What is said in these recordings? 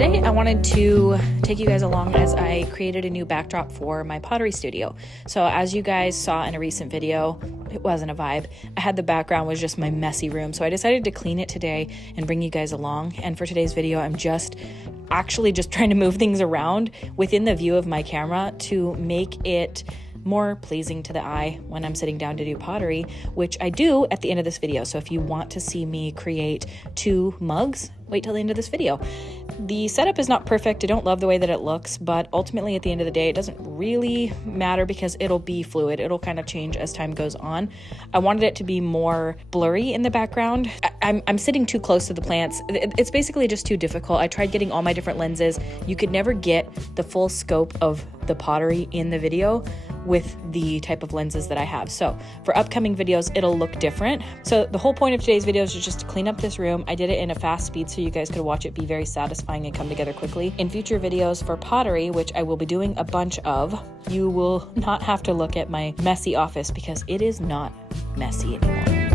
Today I wanted to take you guys along as I created a new backdrop for my pottery studio. So as you guys saw in a recent video, it wasn't a vibe. I had the background was just my messy room. So I decided to clean it today and bring you guys along. And for today's video, I'm actually just trying to move things around within the view of my camera to make it more pleasing to the eye when I'm sitting down to do pottery, which I do at the end of this video. So if you want to see me create 2 mugs, wait till the end of this video. The setup is not perfect. I don't love the way that it looks, but ultimately at the end of the day, it doesn't really matter because it'll be fluid. It'll kind of change as time goes on. I wanted it to be more blurry in the background. I'm sitting too close to the plants. It's basically just too difficult. I tried getting all my different lenses. You could never get the full scope of the pottery in the video with the type of lenses that I have. So for upcoming videos, it'll look different. So the whole point of today's video is just to clean up this room. I did it in a fast speed so you guys could watch it be very satisfying and come together quickly. In future videos for pottery, which I will be doing a bunch of, you will not have to look at my messy office because it is not messy anymore.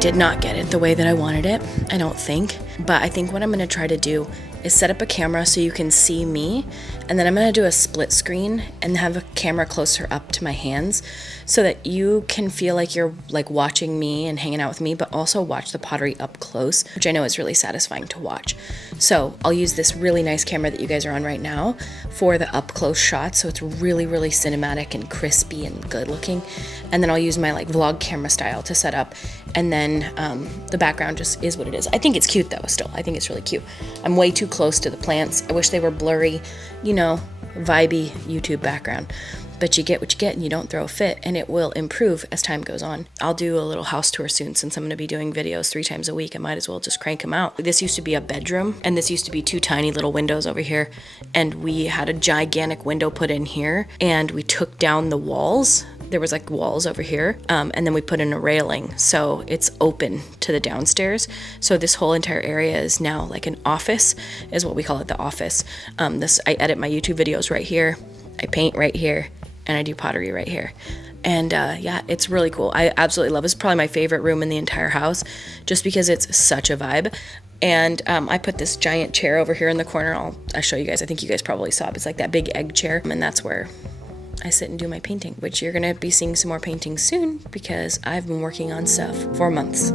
Did not get it the way that I wanted it, I don't think. But I think what I'm gonna try to do is set up a camera so you can see me, and then I'm gonna do a split screen and have a camera closer up to my hands so that you can feel like you're like watching me and hanging out with me, but also watch the pottery up close, which I know is really satisfying to watch. So I'll use this really nice camera that you guys are on right now for the up close shots, so it's really, really cinematic and crispy and good looking. And then I'll use my like vlog camera style to set up, and then the background just is what it is. I think it's cute though, still. I think it's really cute. I'm way too close to the plants. I wish they were blurry, you know, vibey YouTube background. But you get what you get and you don't throw a fit, and it will improve as time goes on. I'll do a little house tour soon since I'm going to be doing videos 3 times a week. I might as well just crank them out. This used to be a bedroom, and this used to be 2 tiny little windows over here, and we had a gigantic window put in here, and we took down the walls. There was like walls over here, and then we put in a railing, so it's open to the downstairs. So this whole entire area is now like an office, is what we call it, the office. I edit my YouTube videos right here, I paint right here, and I do pottery right here. And yeah, it's really cool. I absolutely love it. It's probably my favorite room in the entire house just because it's such a vibe. And I put this giant chair over here in the corner. I'll show you guys. I think you guys probably saw it. It's like that big egg chair, and that's where I sit and do my painting, which you're gonna be seeing some more paintings soon because I've been working on stuff for months.